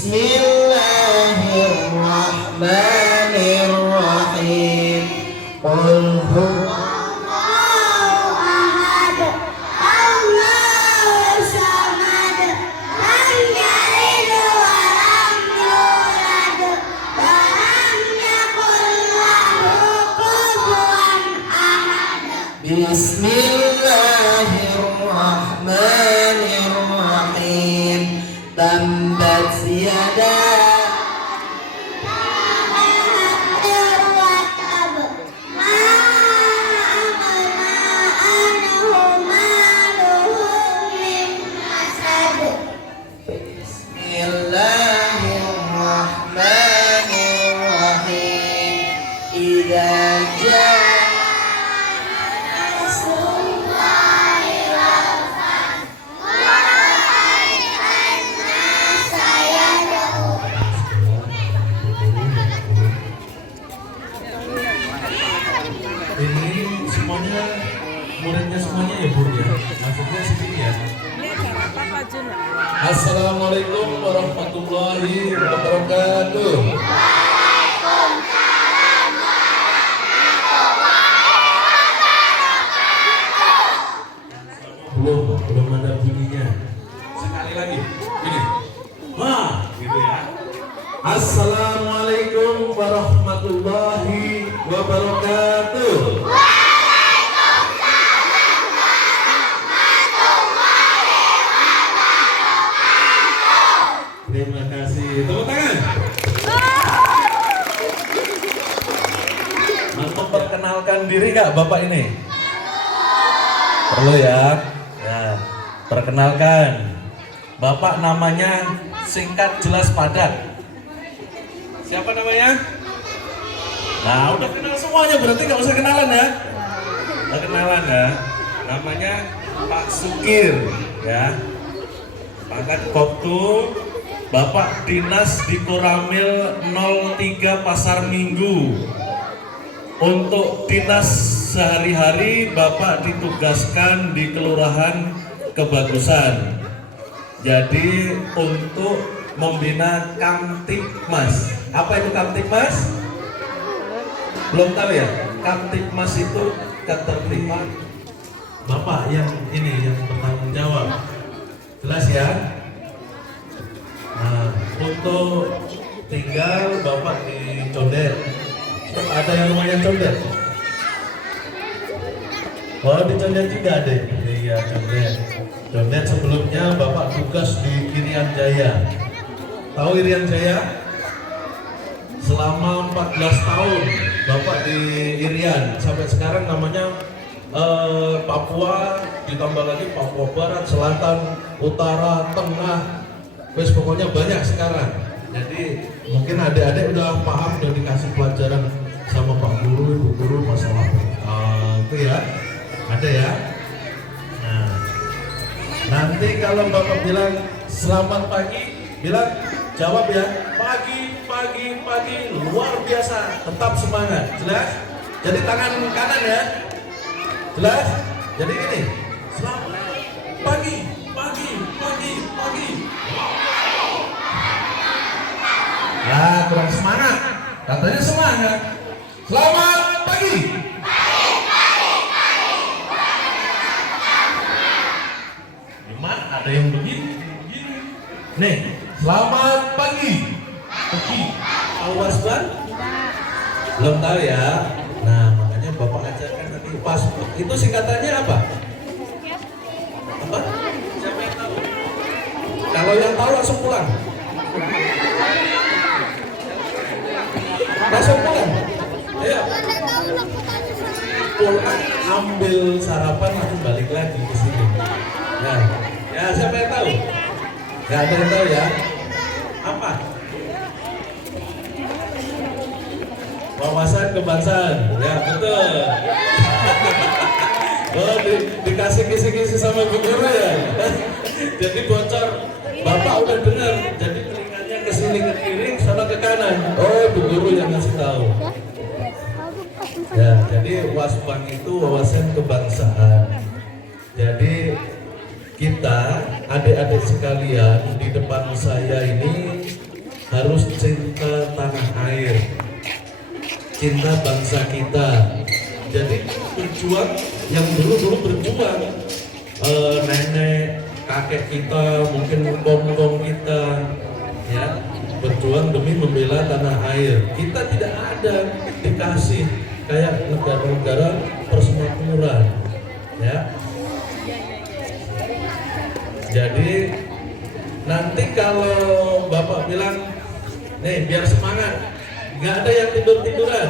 Bismillahirrahmanirrahim. Qul huwallahu ahad, Allahu samad, lam yalid wa lam yulad, wa lam yakul lahu kufuwan ahad. Bismillahirrahmanirrahim. Tambat yada Assalamualaikum warahmatullahi wabarakatuh. Waalaikumsalam warahmatullahi wabarakatuh. Belum ada bunyinya. Sekali lagi. Gini. Gitu ya. Assalamualaikum warahmatullahi wabarakatuh. Terima kasih. Tepuk tangan. Memperkenalkan diri nggak Bapak ini? Perlu ya. Ya. Perkenalkan. Bapak namanya singkat jelas padat. Siapa namanya? Nah, udah kenal semuanya berarti nggak usah kenalan ya. Udah kenalan ya. Namanya Pak Sukir ya. Pangkat Koptu. Bapak Dinas di Koramil 03 Pasar Minggu. Untuk dinas sehari-hari Bapak ditugaskan di Kelurahan Kebagusan. Jadi untuk membina Kamtibmas. Apa itu Kamtibmas? Belum tahu ya? Kamtibmas itu ketertiban Bapak yang ini yang bertanggung jawab. Jelas ya? Nah, untuk tinggal Bapak di Condet. Ada yang rumahnya Condet? Oh, di Condet juga ada. Iya, Condet. Condet sebelumnya Bapak tugas di Irian Jaya. Tahu Irian Jaya? Selama 14 tahun Bapak di Irian. Sampai sekarang namanya Papua, ditambah lagi Papua Barat, Selatan, Utara, Tengah. Wes pokoknya banyak sekarang. Jadi mungkin adik-adik udah paham, udah dikasih pelajaran sama Pak Guru, Ibu Guru masalah itu ya. Ada ya. Nah, nanti kalau Bapak bilang selamat pagi, bilang jawab ya. Pagi, luar biasa. Tetap semangat. Jelas? Jadi tangan kanan ya. Jelas? Jadi gini. Selamat pagi. Nah, kurang semangat. Katanya semangat. Selamat pagi. Gimana? Ada yang begini? Nih, selamat pagi. Pagi. Awas ban? Belum tahu ya. Nah, makanya Bapak ajarkan nanti pas. Itu singkatannya apa? Apa? Siapa yang tahu? Kalau yang tahu langsung pulang. Langsung pulang. Ayo. Pulang, ambil sarapan, langsung balik lagi ke sini. Nah, ya siapa yang tahu? Gak ada yang tahu ya. Apa? Wawasan kebangsaan. Ya betul. Oh, dikasih kisi-kisi sama Bu Guru ya. Jadi bocor. Bapak udah dengar. Jadi telinganya ke sini ke kiri sama ke kanan. Oh, Bu Guru yang ngasih tahu. Ya, jadi Wasbang itu wawasan kebangsaan. Jadi kita adik-adik sekalian di depan saya ini harus cinta tanah air, cinta bangsa kita. Jadi berjuang yang dulu berjuang, nenek, kakek kita, mungkin ngomong kita, ya, berjuang demi membela tanah air. Kita tidak ada dikasih kayak negara-negara persemakmuran, ya. Jadi nanti kalau Bapak bilang, nih biar semangat, nggak ada yang tidur-tiduran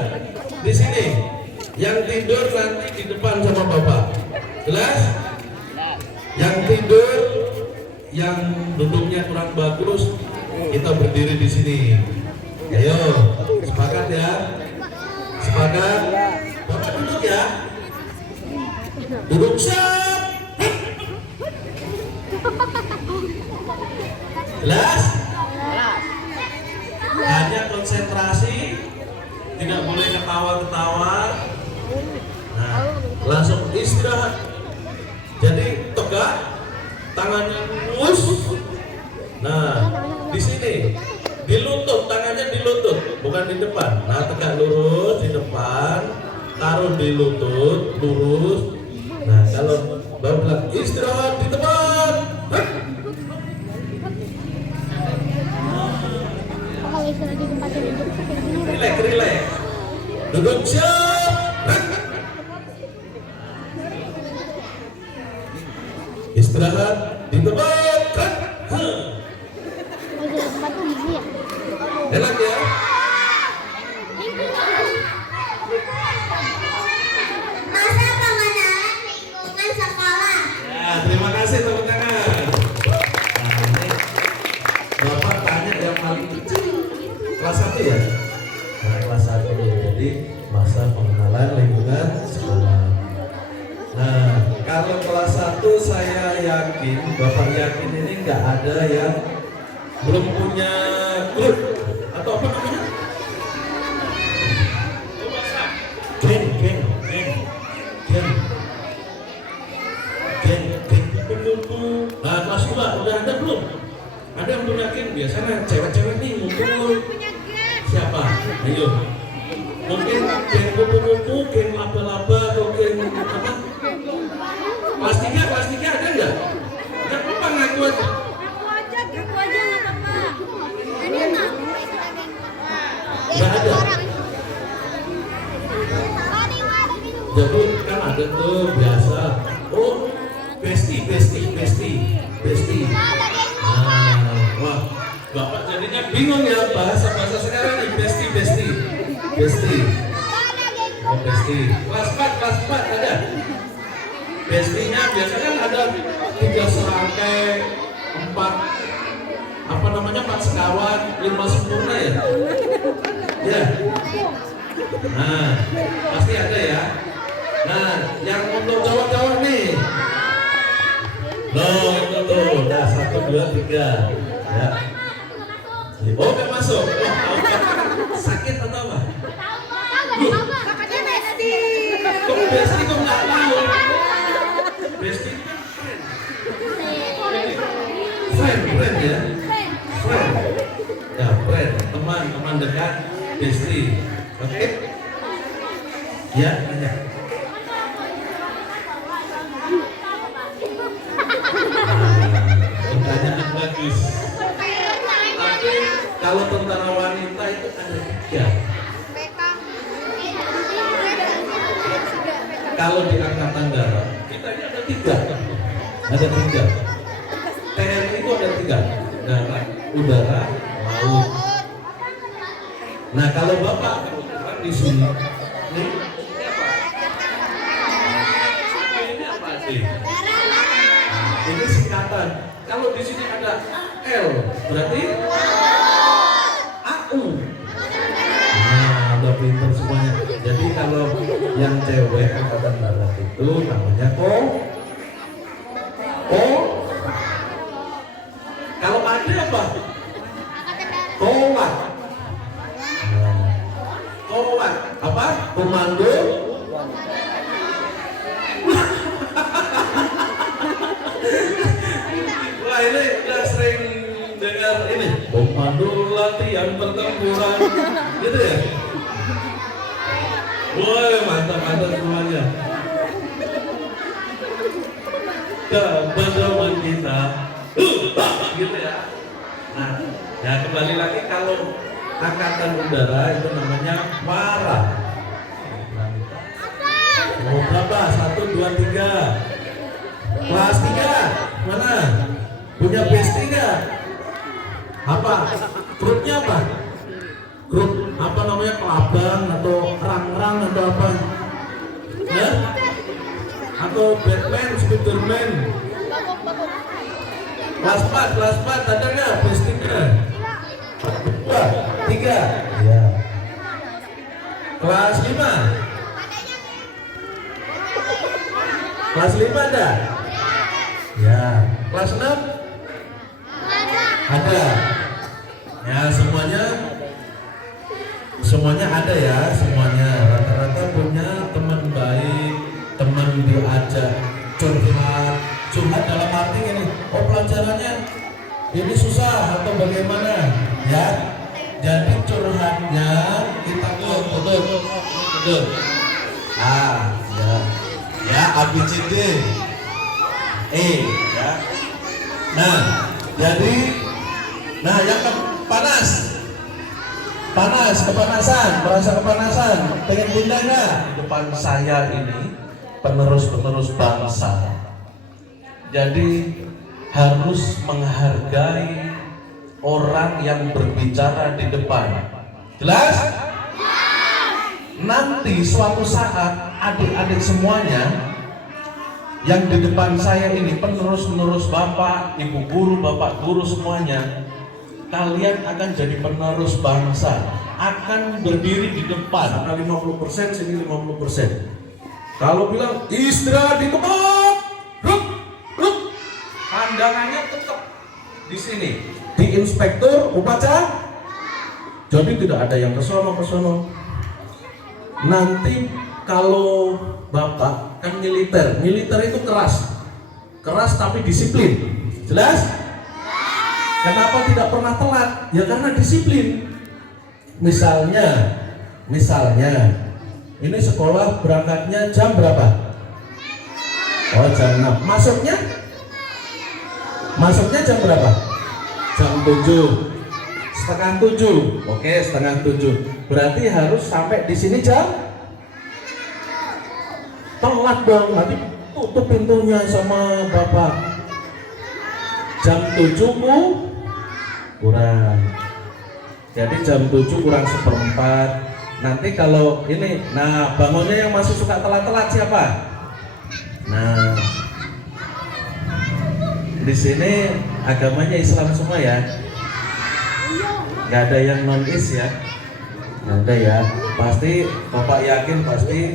di sini. Yang tidur nanti di depan sama Bapak, jelas? Yang tidur, yang duduknya kurang bagus, kita berdiri di sini. Ayo, sepakat ya? Sepakat? Bapak duduk ya? Duduk siap. Jelas? Hanya konsentrasi, tidak boleh ketawa-ketawa. Nah, langsung istirahat. Jadi tegak, tangannya lurus. Nah, di sini di lutut, tangannya di lutut, bukan di depan. Nah, tegak lurus di depan, taruh di lutut, lurus. Nah, kalau baru bilang istirahat di tempat. Rileks. Duduk siap. Istirahat di tempat. Enak ya? Masa pengenalan lingkungan sekolah. Ya, terima kasih tepuk tangan. Nah, ini Bapak tanya yang paling kecil, kelas 1 ya? Nah, kelas 1. Jadi masa pengenalan lingkungan sekolah. Nah, kalau kelas 1 saya yakin, Bapak yakin ini nggak ada yang belum punya grup atau apa namanya? Geng. Nah, kelas 2 udah ada belum? Ada yang punya geng? Biasanya cewek-cewek nih ngumpul. Siapa? Ayo. Mungkin geng kupu-kupu, geng laba-laba, atau geng apa? Kelas 3 ada nggak? Nggak apa ngaku aja. Aku aja nggak apa-apa. Nggak ada. Jadi kan ada tuh biasa. Oh, bestie. Nah, wah, Bapak jadinya bingung ya bahasa sekarang nih, bestie. Oh, bestie. Kelas 4 ada. Bestinya biasanya kan ada 3 serangkai, 4 sekawan, 5 sempurna ya. Ya. Nah, pasti ada ya. Nah, yang untuk cowok-cowok nih. Loh, itu tuh. Nah, 1, 2, 3. Ya. Oh, nggak masuk. Wah, sakit atau apa? Kok besti kok nggak tahu? Besti friend ya. Friend. Ya, friend, teman dekat, besti. Oke? Ya, banyak. Pertanyaan bagus. Tapi kalau tentara wanita itu ada 3. Kalau di angkatan darat kita ini ada 3. TNI itu ada 3. Darat, udara, laut. Nah, kalau Bapak kebetulan di sini, nih, ini apa sih? Ini singkatan. Kalau di sini ada L, berarti AU. Nah, udah pinter semuanya. Jadi kalau yang cewek angkatan darat itu namanya kalau ada apa? Kowat. Kowat apa? Komando. Wah, ini udah sering dengar ini komando latihan. medan pertempuran, gitu ya. Woi, mantap semuanya. Keberdoman kita, gitu ya. Nah, ya kembali lagi kalau angkatan udara itu namanya para. Oh, berapa? 1, 2, 3. Kelas 3. Mana? Punya besti nggak? Apa? Grupnya apa? Grup apa namanya? Kelabang atau rang-rang atau apa? Ya? Atau Batman, Spiderman? Kelas 4 ada nggak bestinya? 2, 3. Ya. Kelas 5. Kelas 5 ada? Ya. Kelas 6? Ada. Ya, semuanya ada ya, semuanya. Rata-rata punya teman baik, teman diajak curhat dalam arti ini, oh pelajarannya ini susah atau bagaimana ya. Jadi curhatnya kita betul. Ya ABCD ya. Nah, jadi yang kepanasan, merasa kepanasan, pengen pindah nggak? Di depan saya ini penerus bangsa. Jadi harus menghargai orang yang berbicara di depan. Jelas? Nanti suatu saat adik-adik semuanya yang di depan saya ini penerus bapak, ibu guru, bapak guru semuanya, kalian akan jadi penerus bangsa, akan berdiri di depan. 50%, sini 50%. Kalau bilang istirahat di tempat, pandangannya tetap di sini, di inspektur upacara. Jadi tidak ada yang kesono. Nanti kalau bapak kan militer itu keras tapi disiplin. Jelas? Kenapa tidak pernah telat? Ya karena disiplin. Misalnya ini sekolah berangkatnya jam berapa? Oh, jam 6. Masuknya jam berapa? Jam 7. Setengah 7. Oke, setengah 7. Berarti harus sampai di sini jam telat dong. Nanti tutup pintunya sama bapak. Jam 7 kurang. Jadi jam 7 kurang 1/4. Nanti kalau ini, bangunnya yang masih suka telat-telat siapa? Nah, di sini agamanya Islam semua ya. Nggak ada yang non-is ya. Nggak ada ya. Pasti bapak yakin pasti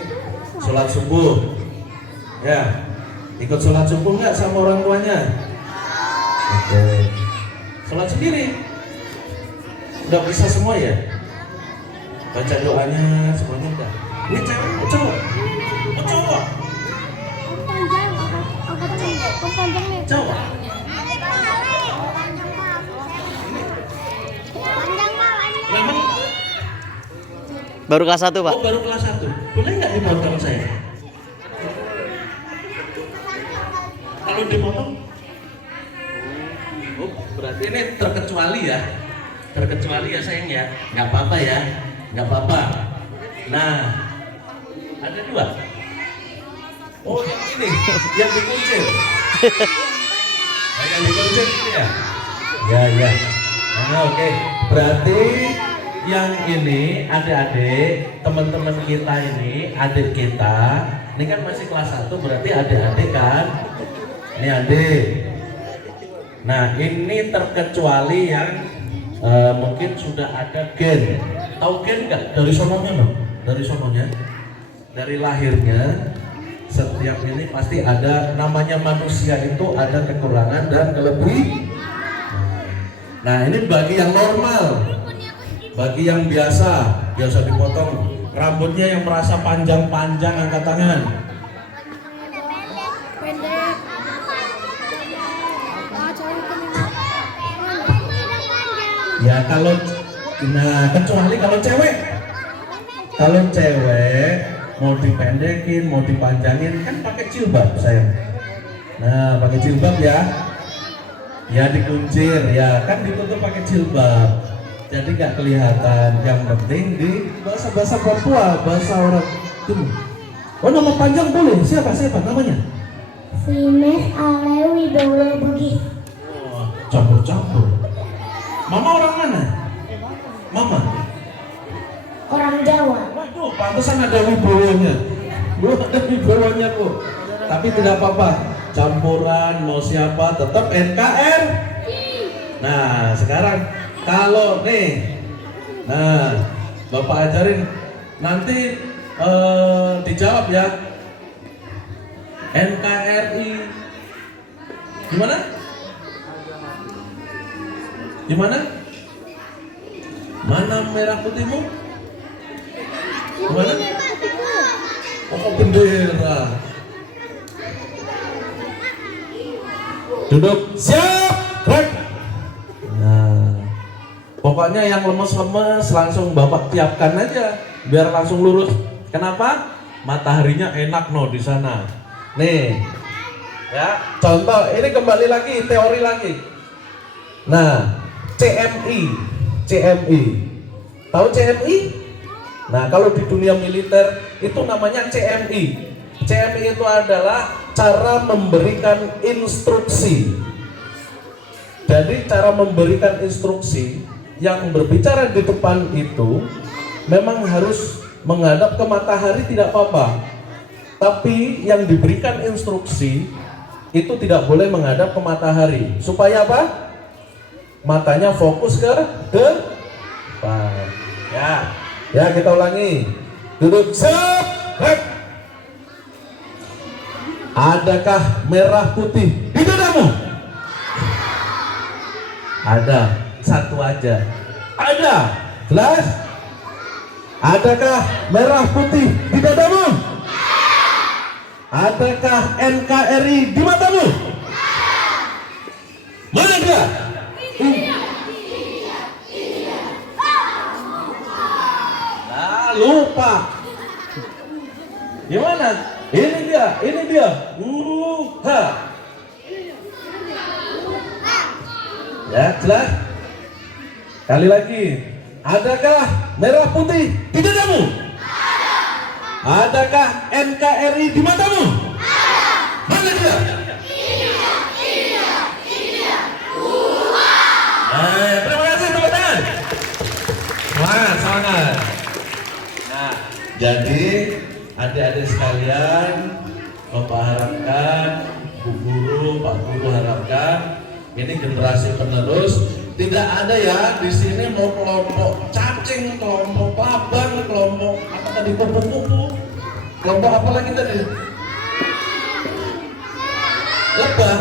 sholat subuh. Ya, ikut sholat subuh nggak sama orang tuanya? Oke. Sholat sendiri. Udah bisa semua ya? Baca doanya semuanya udah. Ini cewek atau cowok? Oh, cowok. Cowok. Baru kelas 1, Pak. Oh, baru kelas 1. Boleh nggak dipotong saya? Kalau dipotong? Oh, berarti ini terkecuali ya sayang ya. Nggak apa-apa ya. Nggak apa-apa. Nah, ada 2. Oh, yang ini, yang dikuncir. Yang dikuncir ini ya? Ya. Oke. Berarti yang ini adik-adik, teman-teman kita ini, adik kita, ini kan masih kelas 1, berarti adik-adik kan? Ini adik. Nah, ini terkecuali yang mungkin sudah ada gen. Tahu gen nggak? Dari sononya loh. Dari sononya, dari lahirnya, setiap ini pasti ada, namanya manusia itu ada kekurangan dan kelebihan. Nah, ini bagi yang normal. Bagi yang biasa dipotong rambutnya, yang merasa panjang-panjang angkat tangan. Pendek. Ya kalau Nah, kecuali kalau cewek. Kalau cewek mau dipendekin, mau dipanjangin kan pakai jilbab sayang. Nah, pakai jilbab ya. Ya dikuncir ya, kan ditutup pakai jilbab. Jadi nggak kelihatan. Yang penting di bahasa Papua, bahasa orang timur. Oh, nama panjang boleh. Siapa namanya? Simes Alewi Wibowo Bugis. Oh, campur-campur. Mama orang mana? Mama? Orang Jawa. Waduh, pantesan ada wibowonya. Ada wibowonya kok. Tapi tidak apa-apa. Campuran mau siapa tetap NKR. Nah, sekarang kalau nih, nah, Bapak ajarin nanti dijawab ya. NKRI gimana? Gimana? Mana merah putihmu? Gimana? Oh, bendera. Duduk, siap, gerak. Nah, pokoknya yang lemes-lemes langsung Bapak tiapkan aja, biar langsung lurus. Kenapa? Mataharinya enak no di sana. Nih, ya, contoh ini kembali lagi teori lagi. Nah, CMI, tahu CMI? Nah, kalau di dunia militer itu namanya CMI. CMI itu adalah cara memberikan instruksi. Jadi cara memberikan instruksi yang berbicara di depan itu memang harus menghadap ke matahari tidak apa-apa. Tapi yang diberikan instruksi itu tidak boleh menghadap ke matahari. Supaya apa? Matanya fokus ke depan. Ya kita ulangi. Duduk, siap, gerak. Adakah merah putih di dadamu? Ada, satu aja. Ada, jelas? Adakah merah putih di dadamu? Adakah NKRI di matamu? Mana dia? Nah, lupa. Gimana? Ini dia. Ya, jelas? Kali lagi. Adakah merah putih di dadamu? Adakah NKRI di matamu? Mana dia? Terima kasih tepuk tangan. Semangat. Nah, jadi adik-adik sekalian, Bapak harapkan, Bu Guru, Pak Guru harapkan, ini generasi penerus tidak ada ya di sini mau kelompok cacing, kelompok labang, kelompok apa tadi kupu-kupu, kelompok apa lagi tadi? Lebah.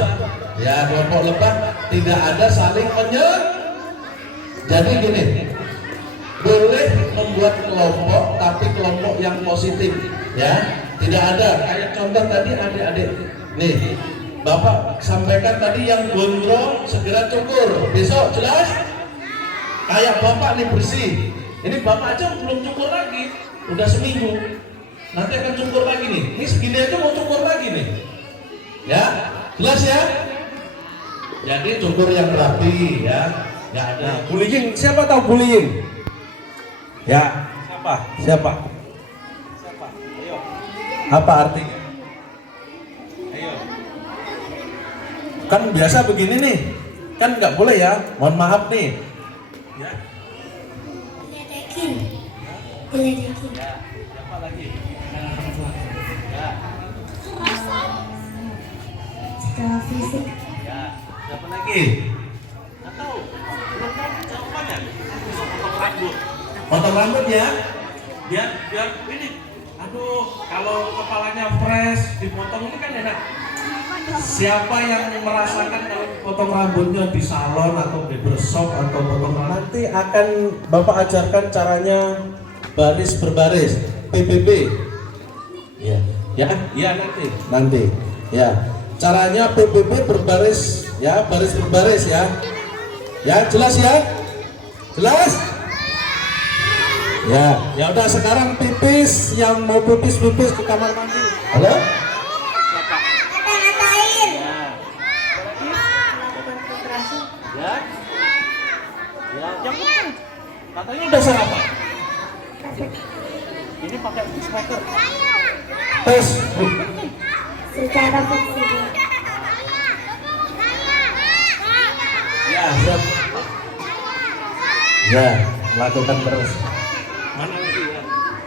Ya, kelompok lebah tidak ada saling Jadi gini, boleh membuat kelompok tapi kelompok yang positif, ya. Tidak ada kayak contoh tadi adik-adik. Nih, Bapak sampaikan tadi yang gondrong segera cukur. Besok jelas? Kayak Bapak nih bersih. Ini Bapak aja belum cukur lagi. Udah seminggu. Nanti akan cukur lagi nih. Ini segini aja mau cukur lagi nih. Ya? Jelas ya? Jadi cukur yang rapi ya. Nggak ada. Bullying, siapa tahu bullying? Ya. Siapa? Ayo. Apa artinya? Kan biasa begini nih, kan nggak boleh ya, mohon maaf nih ya. Diledekin. Ya, siapa lagi? Ya. Secara fisik. Ya, siapa lagi? Nggak tahu, belum tahu jawabannya. Bisa potong rambut. Potong rambut ya, biar ini, aduh, kalau kepalanya fresh, dipotong ini kan enak. Siapa yang merasakan kalau potong rambutnya di salon atau di barbershop atau potong rambut, nanti akan Bapak ajarkan caranya baris berbaris, PBB. Ya nanti. Ya, caranya PBB berbaris, ya baris berbaris ya. Ya jelas ya, jelas. Ya udah sekarang pipis, yang mau pipis ke kamar mandi. Halo? Ngata-ngatain. Ya. Ya, yang penting. Katanya udah sarapan. Ini pakai speaker. Tes. Secara fleksibel. Ya, siap. Ya, lakukan terus. Mana lagi ya?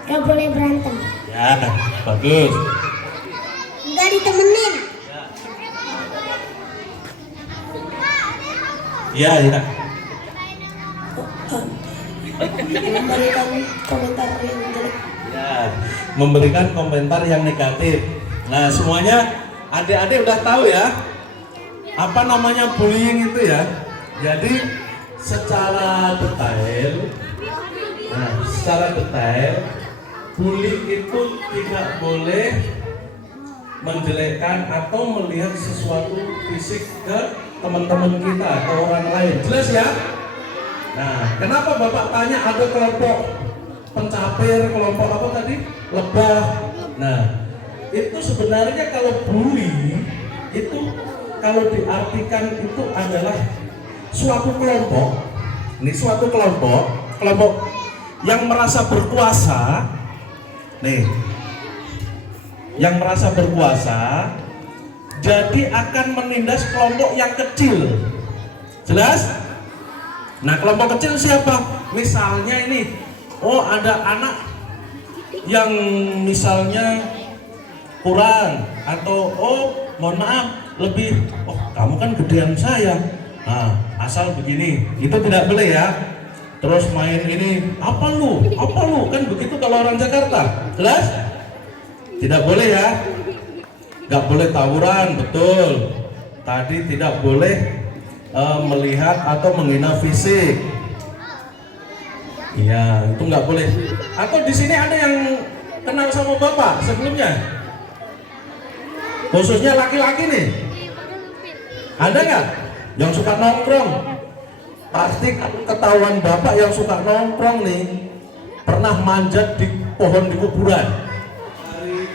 Gak boleh berantem. Ya, bagus. Gak ditemenin. Ya, ya. Memberikan komentar yang jelek. Ya, memberikan komentar yang negatif. Nah, semuanya adik-adik udah tahu ya apa namanya bullying itu ya. Jadi secara detail, bullying itu tidak boleh menjelekkan atau melihat sesuatu fisik ke teman-teman kita, ke orang lain. Jelas ya? Nah, kenapa Bapak tanya ada kelompok pencapir, kelompok apa tadi? Lebah. Nah, itu sebenarnya kalau bully itu kalau diartikan itu adalah suatu kelompok. Ini suatu kelompok yang merasa berkuasa. Nih, yang merasa berkuasa jadi akan menindas kelompok yang kecil. Jelas? Nah, kelompok kecil siapa? Misalnya ini, oh ada anak yang misalnya kurang atau oh mohon maaf lebih, oh kamu kan gedean saya. Nah, asal begini, itu tidak boleh ya. Terus main ini, apa lu kan begitu kalau orang Jakarta. Jelas? Tidak boleh ya. Gak boleh tawuran, betul. Tadi tidak boleh melihat atau menghina fisik. Iya, itu nggak boleh. Atau di sini ada yang kenal sama Bapak sebelumnya? Khususnya laki-laki nih. Ada nggak yang suka nongkrong? Pasti ketahuan Bapak yang suka nongkrong nih pernah manjat di pohon di kuburan.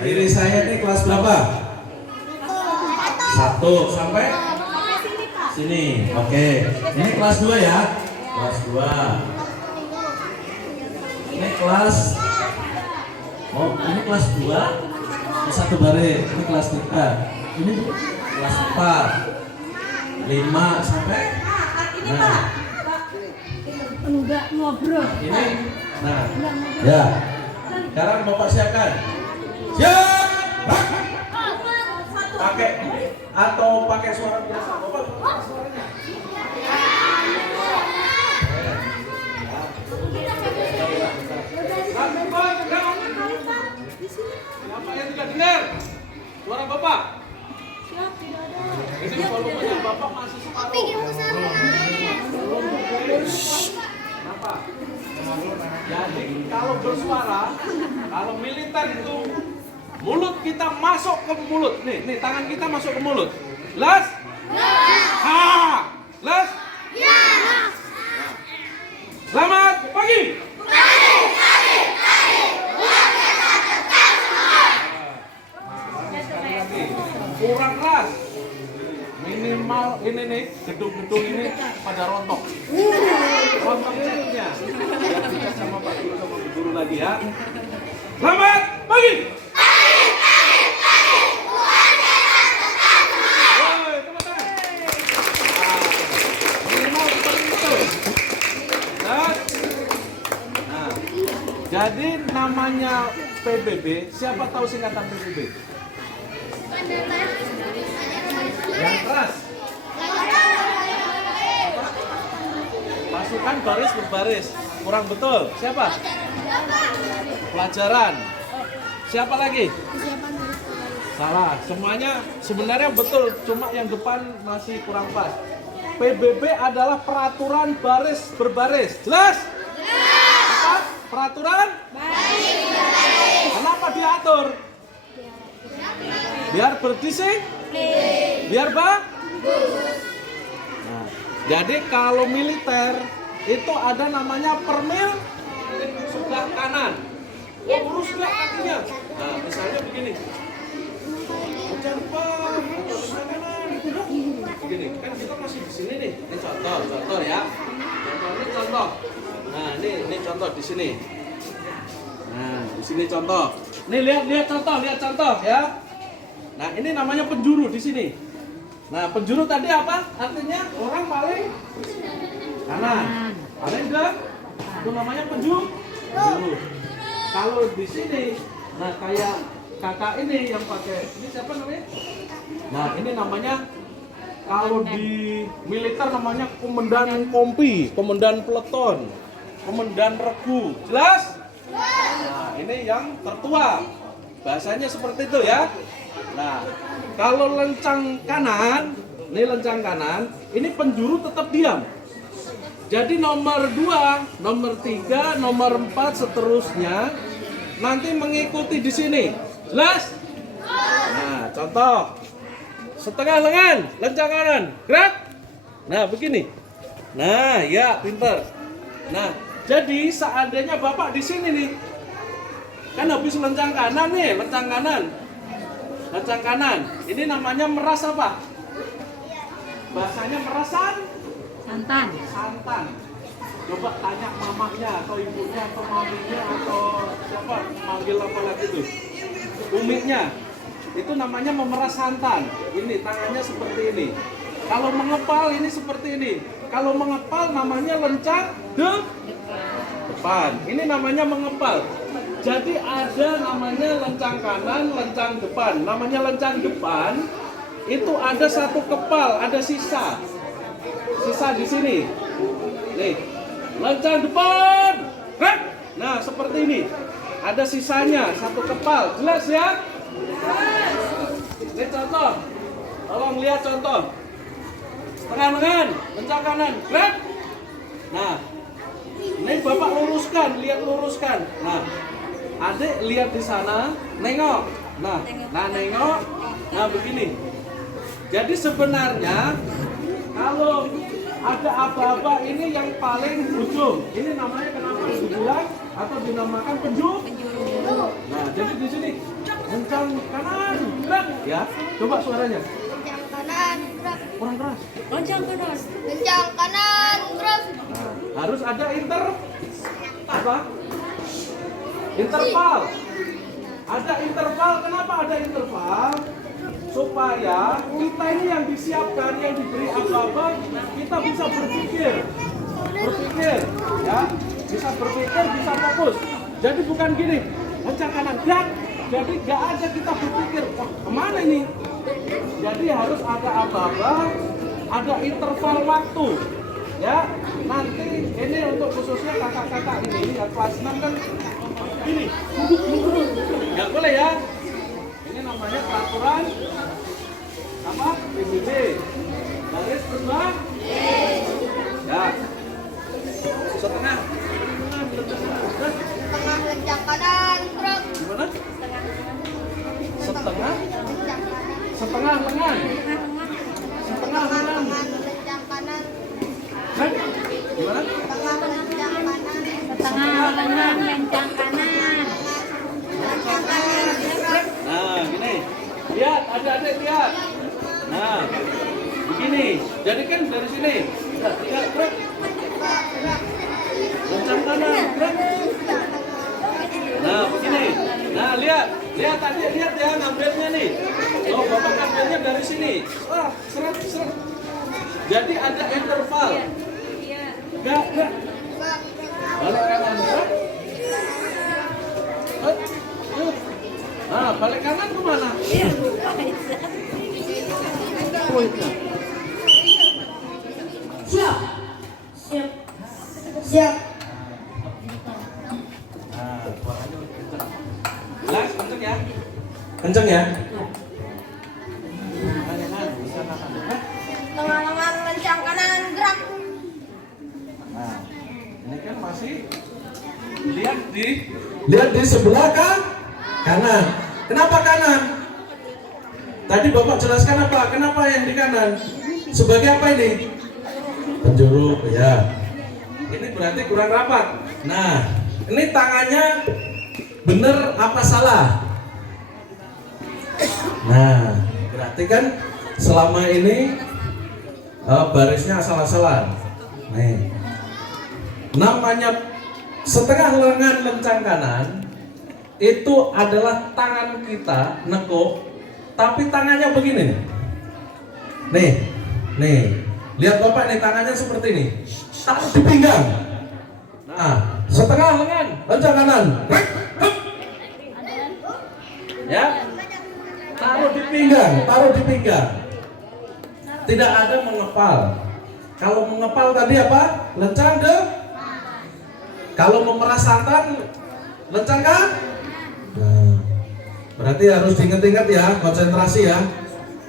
Diri saya ini kelas berapa? 1 sampai sini. Oke. Ini kelas 2 ya. Kelas 2. Ini kelas, oh ini kelas 2 satu baris, ini kelas 3, ini kelas 4, 5 sampai, nah Enggak ngobrol. ini, nah ya sekarang Bapak siapkan, siap, pakai atau pakai suara biasa, Bapak pakai suaranya. Siapa yang tidak dengar suara Bapak? Ini volumenya Bapak masih separuh. Kenapa? Jadi kalau bersuara, kalau militer itu mulut kita masuk ke mulut. Nih tangan kita masuk ke mulut. Les? Ha! Les? Ya! Selamat pagi. Kurang keras, minimal ini nih gedung-gedung ini pada rontok jadinya. Kita sama Pak Guru sama Bu Guru lagi ya. Selamat pagi. Woi, teman-teman. Minimal seperti itu. Nah, jadi namanya PBB. Siapa tahu singkatan PBB? Yang keras. Pasukan baris berbaris. Kurang betul. Siapa? Pelajaran. Siapa lagi? Salah. Semuanya sebenarnya betul. Cuma yang depan masih kurang pas. PBB adalah peraturan baris berbaris. Jelas? Apa? Peraturan? Baris berbaris. Kenapa diatur? Biar berdisiplin, biar bagus. Nah, jadi kalau militer itu ada namanya permil sebelah kanan. Oh, lurus nggak kakinya? Nah, misalnya begini. Jangan lupa sebelah kanan. Begini, kan kita masih di sini nih. Ini contoh ya. Ini contoh. Nah, ini contoh di sini. Nah, di sini contoh. Nih lihat contoh ya. Nah, ini namanya penjuru di sini. Nah, penjuru tadi apa? Artinya orang paling kanan. Paling ke? Itu namanya penjuru. Kalau di sini, nah kayak kakak ini yang pakai, ini siapa namanya? Nah, ini namanya kalau di militer namanya komandan kompi, komandan peleton, komandan regu. Jelas? Nah, ini yang tertua. Bahasanya seperti itu ya. Nah, kalau lencang kanan, ini penjuru tetap diam. Jadi nomor 2, nomor 3, nomor 4 seterusnya nanti mengikuti di sini. Jelas? Nah, contoh. Setengah lengan, lencang kanan, gerak. Nah, begini. Nah, ya, pinter. Nah, jadi seandainya Bapak di sini nih. Kan habis lencang kanan nih, lencang kanan. Ini namanya meras apa? Bahasanya merasan? Santan. Coba tanya mamahnya atau ibunya atau maminya atau siapa manggil apa lagi itu? Umiknya. Itu namanya memeras santan. Ini tangannya seperti ini. Kalau mengepal ini seperti ini. Kalau mengepal namanya lencang depan. Ini namanya mengepal. Jadi ada namanya lencang kanan, lencang depan. Namanya lencang depan itu ada satu kepal, ada sisa. Sisa di sini. Nih, lencang depan. Nah, seperti ini. Ada sisanya, satu kepal. Jelas ya? Ini contoh. Tolong lihat contoh. Setengah lengan, lencang kanan. Nah, ini Bapak luruskan, luruskan. Nah, adik lihat di sana, nengok. Nah, nengok. Nah, begini. Jadi sebenarnya kalau ada apa-apa ini yang paling ujung. Ini namanya kenapa dibilang atau dinamakan penjuru? Nah, jadi di sini lencang kanan, gerak ya. Coba suaranya. Lencang kanan, gerak. Kurang keras. Lencang kanan. Lencang kanan, gerak. Nah, harus ada apa? Interval. Ada interval. Kenapa ada interval? Supaya kita ini yang disiapkan, yang diberi apa-apa, kita bisa berpikir, ya, bisa berpikir, bisa fokus. Jadi bukan gini, lencang kanan, gerak. Jadi nggak ada kita berpikir, wah kemana ini? Jadi harus ada apa-apa, ada interval waktu, ya. Nanti ini untuk khususnya kakak-kakak ini yang kelas 6 kan ini, nggak boleh ya. Ini namanya peraturan apa? PBB. Garis berbang. Ya. Setengah Lencang kanan, gerak. gimana? Setengah Lencang lengan. Setengah lengan. lencang kanan. Gimana? Tengah lencang kanan. Setengah lengan, lencang kanan. Lencang kanan, gerak. Nah, gini. Lihat, adik-adik lihat. Nah, begini. Jadi kan dari sini. Lihat, gerak. Lencang kanan, gerak. Nah, begini. Nah, lihat lihat ya ngambilnya nih. Oh, Bapak ngambilnya dari sini. Wah, seret. Jadi ada interval. Enggak. Balik kanan, gerak. Nah, balik kanan kemana? Siap. Nah, suaranya lebih kencang. Jelas, kencang ya? Kencang ya? Tengah lengan, lencang kanan, gerak. Nah, ini kan masih lihat di sebelah kanan. Kenapa kanan? Tadi Bapak jelaskan apa? Kenapa yang di kanan? Sebagai apa ini? Penjuru, ya. Ini berarti kurang rapat. Nah, Ini tangannya bener apa salah? Nah, berarti kan selama ini barisnya asal-asalan. Nih, namanya setengah lengan lencang kanan itu adalah tangan kita nekuk, tapi tangannya begini. Nih, lihat Bapak nih, tangannya seperti ini, taruh di pinggang. Nah, setengah lengan lencang kanan, ya, taruh di pinggang. Tidak ada mengepal. Kalau mengepal tadi apa? Lencang deh. Kalau memeras santan, lencang kan? Nah, berarti harus diingat-ingat ya, konsentrasi ya.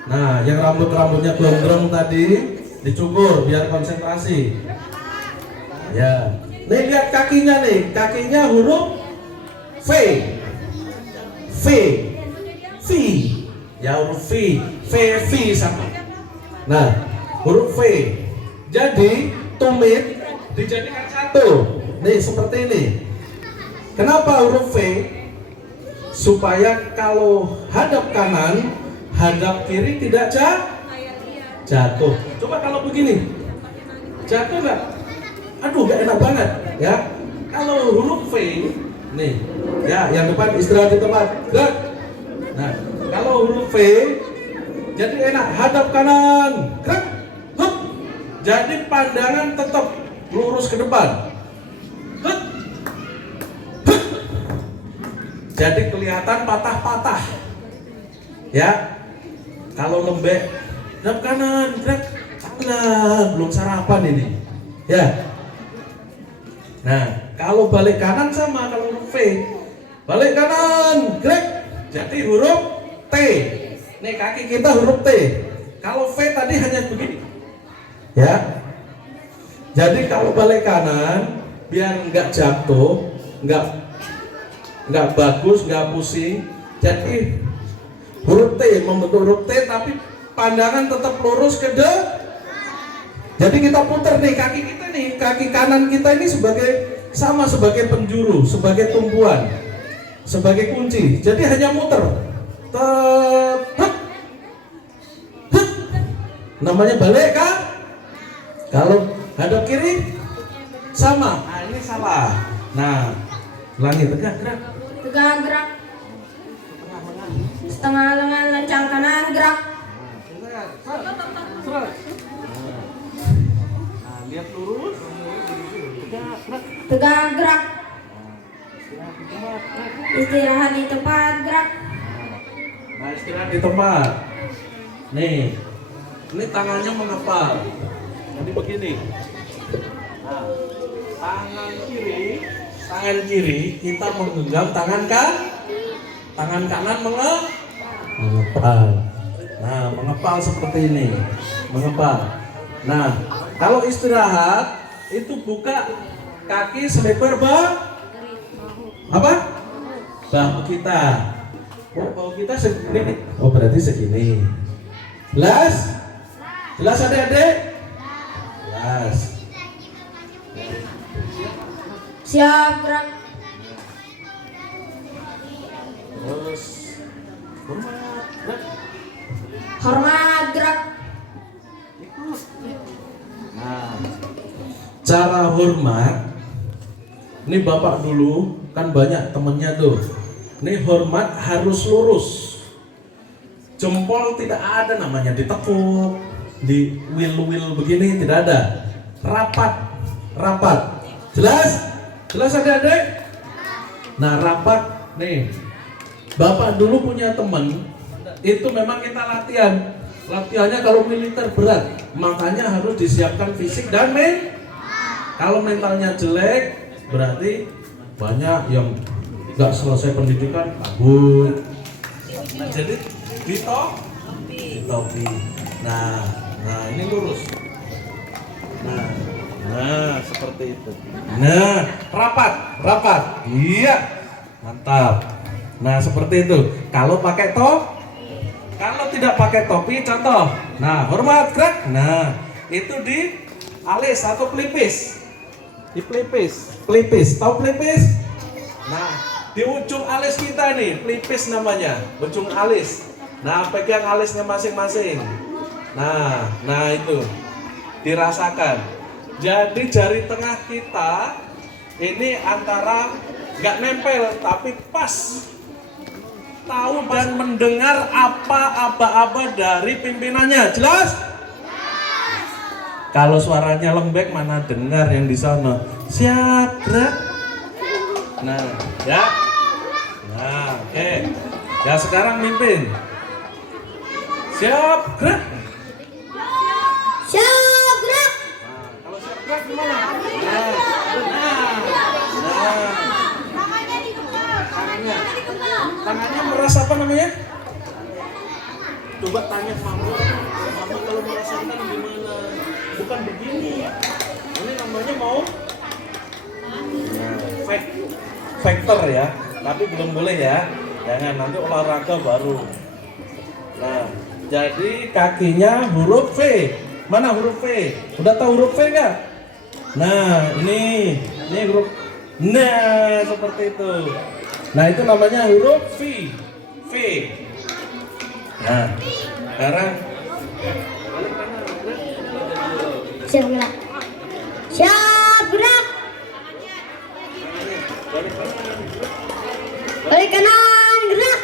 Nah, yang rambutnya gondrong tadi dicukur biar konsentrasi. Ya, nih lihat kakinya nih, kakinya huruf V, V, ya huruf V sama. Nah, huruf V. Jadi tumit dijadikan satu. Nih seperti ini. Kenapa huruf V? Supaya kalau hadap kanan, hadap kiri tidak jatuh. Coba kalau begini, jatuh nggak? Aduh, nggak enak banget, ya. Kalau huruf V, nih, ya, yang depan istirahat di tempat. Gerak. Nah, kalau huruf V, jadi enak, hadap kanan, gerak, hup. Jadi pandangan tetap lurus ke depan. Hup. Hup. Jadi kelihatan patah-patah. Ya. Kalau lembek, hadap kanan, gerak. Nah, belum sarapan ini. Ya. Nah, kalau balik kanan sama kalau huruf V. Balik kanan, gerak. Jadi huruf T. Nih kaki kita huruf T. Kalau V tadi hanya begini. Ya. Jadi kalau balik kanan biar nggak jatuh, nggak bagus, nggak pusing. Jadi huruf T membentuk huruf T tapi pandangan tetap lurus ke depan. Jadi kita putar nih kaki kita nih, kaki kanan kita ini sebagai penjuru, sebagai tumpuan, sebagai kunci. Jadi hanya muter. Namanya balik kan? Kalau hadap kiri sama. Nah, ini salah. Nah, ulangi, tegak gerak. Tegak gerak. Setengah lengan lencang kanan gerak. Nah, lihat lurus. Tegak gerak. Istirahat di tempat gerak. Nah, istirahat di tempat. Nih, ini tangannya mengepal. Jadi begini. Nah, tangan kiri kita menggenggam tangan kanan mengepal. Nah, mengepal seperti ini, mengepal. Nah, kalau istirahat itu buka kaki selebar bahu kita. Bahu kita segini. Oh, berarti segini. Jelas adik-adik? Jelas. Siap gerak. Terus Hormat gerak. Nah, cara hormat. Ini Bapak dulu kan banyak temennya tuh. Ini hormat harus lurus. Jempol tidak ada namanya ditekuk, di wil begini tidak ada. Rapat. Jelas adik-adik? Nah, rapat nih. Bapak dulu punya teman, itu memang kita latihan. Latihannya kalau militer berat, makanya harus disiapkan fisik dan kalau mentalnya jelek, berarti banyak yang nggak selesai pendidikan kabur. Nah, jadi di topi. Nah ini lurus. Nah seperti itu. Nah rapat. Iya, mantap. Nah seperti itu. Kalau pakai kalau tidak pakai topi, contoh. Nah, hormat gerak. Nah itu di alis atau pelipis. Di pelipis. Tahu pelipis? Nah, di ujung alis kita nih, pelipis namanya, ujung alis. Nah, pegang alisnya masing-masing. Nah itu dirasakan. Jadi jari tengah kita ini antara nggak nempel tapi pas. Tahu dan mendengar apa aba-aba dari pimpinannya, jelas? Kalau suaranya lembek mana dengar yang di sana. Siap, gerak. Nah, ya. Nah, oke. Ya sekarang mimpin. Siap, gerak. Siap gerak. Nah, kalau siap gerak gimana? Tangannya merasa apa namanya? Coba tanya mama. Mama kalau merasakan gimana? Bukan begini. Ini namanya mau factor ya. Tapi belum boleh ya. Jangan, nanti olahraga baru. Nah, jadi kakinya huruf V. Mana huruf V? Udah tahu huruf V nggak? Nah, ini huruf. Nah, seperti itu. Nah, itu namanya huruf V. V. Nah, sekarang Siap gerak. Siap gerak. Balik kanan gerak.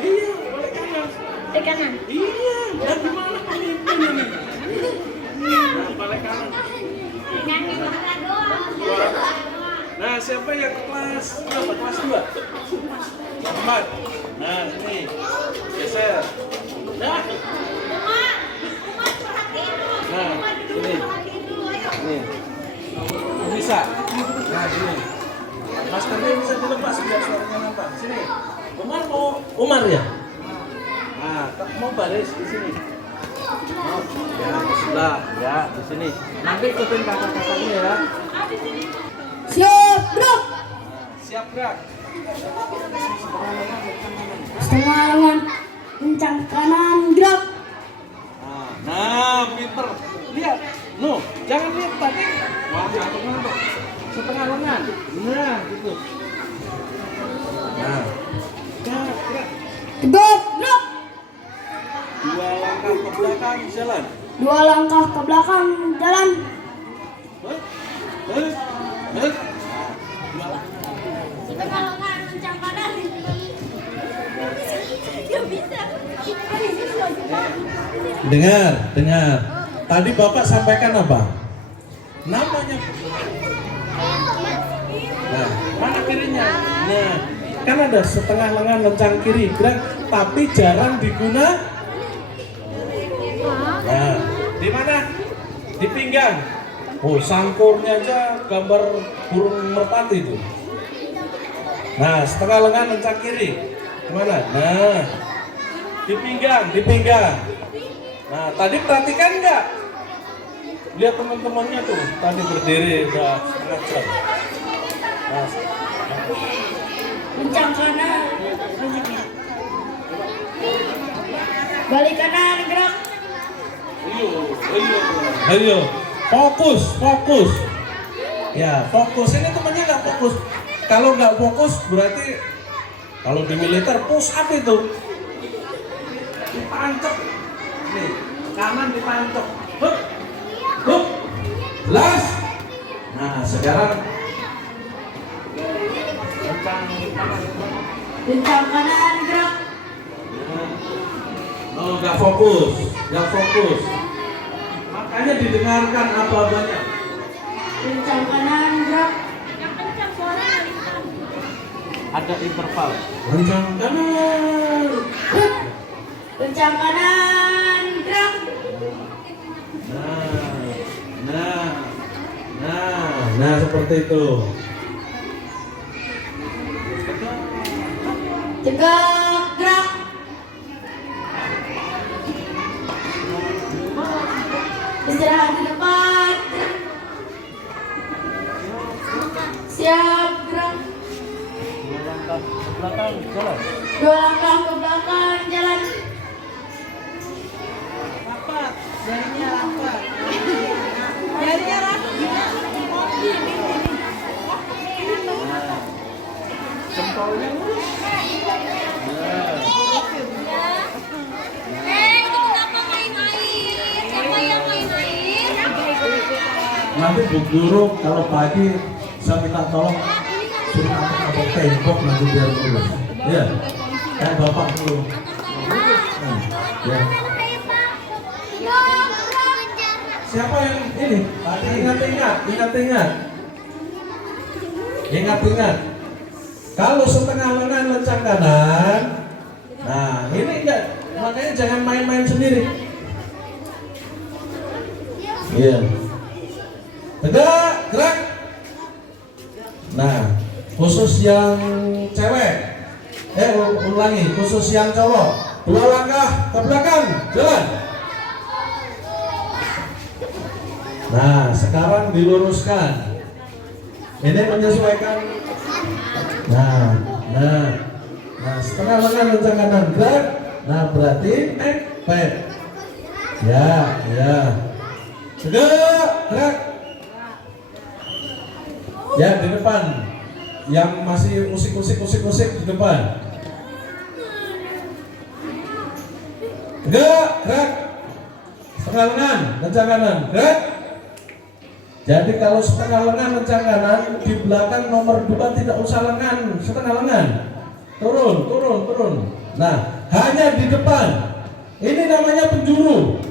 iya, balik kanan. Balik kanan. Iya, dan gimana pemimpin ini? Nah, balik kanan. Nah, siapa yang kelas berapa? Kelas 2? 4. Nah, sini. Geser. Nah, sini. Nih. Bisa. Nah, sini. Maskernya bisa dilepas biar suaranya nampak. Sini. Umar ya? Nah, mau baris di sini. Oh, ya, sebelah, ya, di sini. Nanti ikutin kakak-kakaknya ya. Siap gerak. Siap gerak. Setengah lengan kencang kanan gerak. Nah, pinter. Lihat. No, jangan lihat tadi. Wah, ngantuk. Setengah lengan. Nah, gitu. Nah. Gerak. Tegap gerak. 2 langkah ke belakang jalan. 2 langkah ke belakang jalan. Heh. Heh. Heh. Setengah lengan kencang kanan. Gak bisa. Dengar. Tadi Bapak sampaikan apa? Namanya. Nah, mana kirinya? Nah, kan ada setengah lengan lencang kiri, gerak, tapi jarang digunakan. Nah, di mana? Di pinggang. Oh, sangkurnya aja gambar burung merpati itu. Nah, setengah lengan lencang kiri. Kemana? Nah, di pinggang. Nah, tadi perhatikan nggak? Lihat teman-temannya tuh, tadi berdiri udah setengah jam. Nah, Kencang kanan. Balik kanan gerak. ayo, fokus. Ya, fokus. Ini temannya nggak fokus. Kalau nggak fokus berarti kalau di militer push up itu dipancok. Nih, kanan dipancok. Hup. Las. Nah, sekarang Kencang kanan gerak. Oh, nggak fokus. Makanya didengarkan apa banyak. Kencang kanan gerak. Yang kencang suara. Ada interval. Kencang kanan. Kencang kanan gerak. Nah, seperti itu. Tegak gerak. Istirahat di depan. Siap gerak. 2 langkah ke belakang jalan. 2 langkah ke belakang jalan. Rapat. Jarinya rapat. Jarinya rapat. Itu kenapa main air? Siapa yang main air? Nanti Bu Guru kalau pagi saya minta tolong suruh angkat tembok nanti biar lurus. Ya, kayak bapak dulu. Nah, ya. Siapa yang ini? Tadi ingat. Kalau setengah lengan lencang kanan, nah ini enggak, makanya jangan main-main sendiri. Iya. Tegak, gerak. Nah, khusus yang cewek, ulangi, khusus yang cowok, 2 langkah ke belakang, jalan. Nah, sekarang diluruskan. Ini menyesuaikan. Nah, setengah lengan lencang kanan, gerak. Nah, berarti pet. Ya. Tegak, gerak. Ya, di depan. Yang masih musik di depan. Tegak, gerak. Setengah lengan lencang kanan, gerak. Jadi kalau setengah lengan lencang kanan, di belakang nomor 2 tidak usah lengan, setengah lengan. Turun. Nah, hanya di depan. Ini namanya penjuru.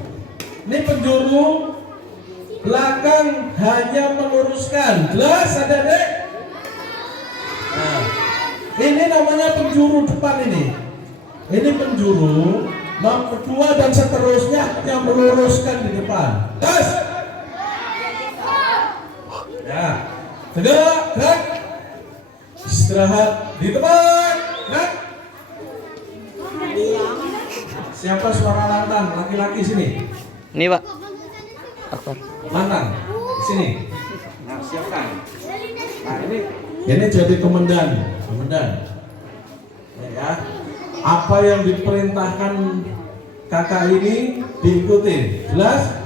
Ini penjuru, belakang hanya meluruskan. Jelas adik-adik? Nah, ini namanya penjuru depan ini. Ini penjuru, nomor 2 dan seterusnya hanya meluruskan di depan. Jelas? Ya, tegak, gerak. Istirahat di tempat. Gerak. Siapa suara lantang? Laki-laki sini. Ini Pak. Akbar. Lantang sini. Nah, siapkan. Nah, ini jadi komandan. Nah, ya. Apa yang diperintahkan kakak ini diikuti. Jelas?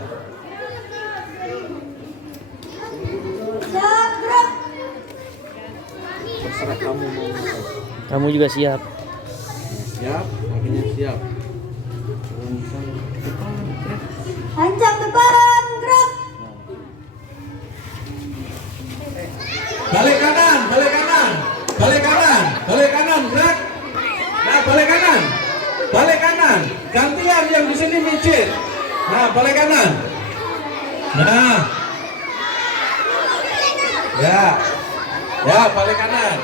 Kamu juga siap. Siap, akhirnya siap. Lancang depan, gerak. Balik kanan, gerak. Nah, balik kanan. Gantian yang di sini mijit. Nah, balik kanan. Nah, ya, balik kanan.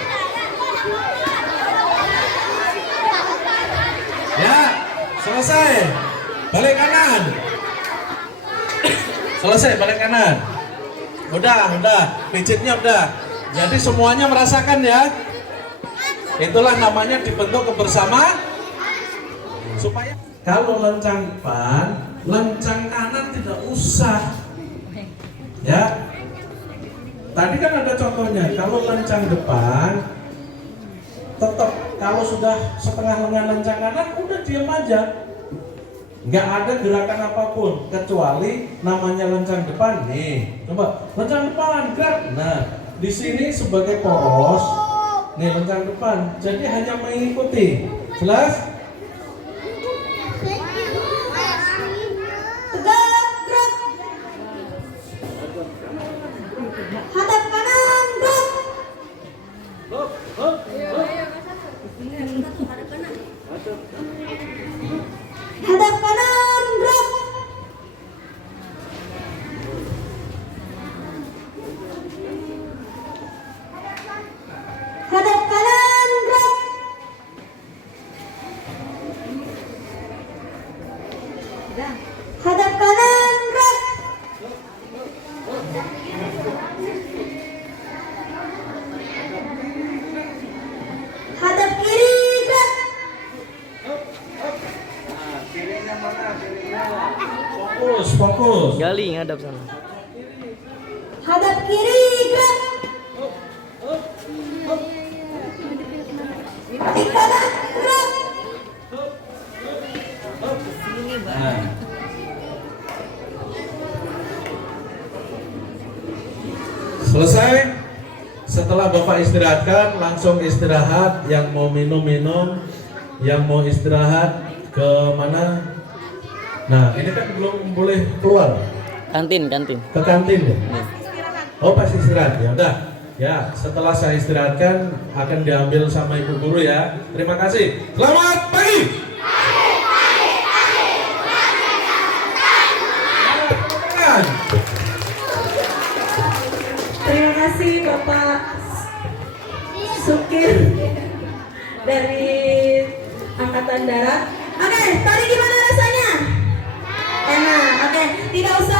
Ya, selesai. Balik kanan. Udah, pijitnya udah. Jadi semuanya merasakan ya. Itulah namanya dibentuk kebersamaan. Supaya kalau lencang depan, lencang kanan tidak usah. Ya. Tadi kan ada contohnya, kalau lencang depan tetap kalau sudah setengah lengan lencang kanan udah diam aja. Nggak ada gerakan apapun kecuali namanya lencang depan nih. Coba lencang depan, gerak. Nah, di sini sebagai poros nih lencang depan. Jadi hanya mengikuti. Jelas? Tegak, gerak. Hadap kanan, gerak. Hadap kanan, gerak. Hadap kanan, gerak. Hadap kanan, gerak. Hadap kiri, gerak. Fokus. Gali ngadap sana. Hadap kiri, gerak. Di kanan, gerak. Nah. Selesai. Setelah setelah Bapak istirahatkan, langsung istirahat. Yang mau minum-minum, yang mau istirahat ke mana? Nah, ini kan belum boleh keluar. Kantin. Ke kantin ya? Oh, pas istirahat ya. Udah. Ya, setelah saya istirahatkan akan diambil sama Ibu Guru ya. Terima kasih. Selamat pagi. Terima kasih Bapak Sukir dari Angkatan Darat. Oke, tadi gimana rasanya? Enak. Oke, tidak usah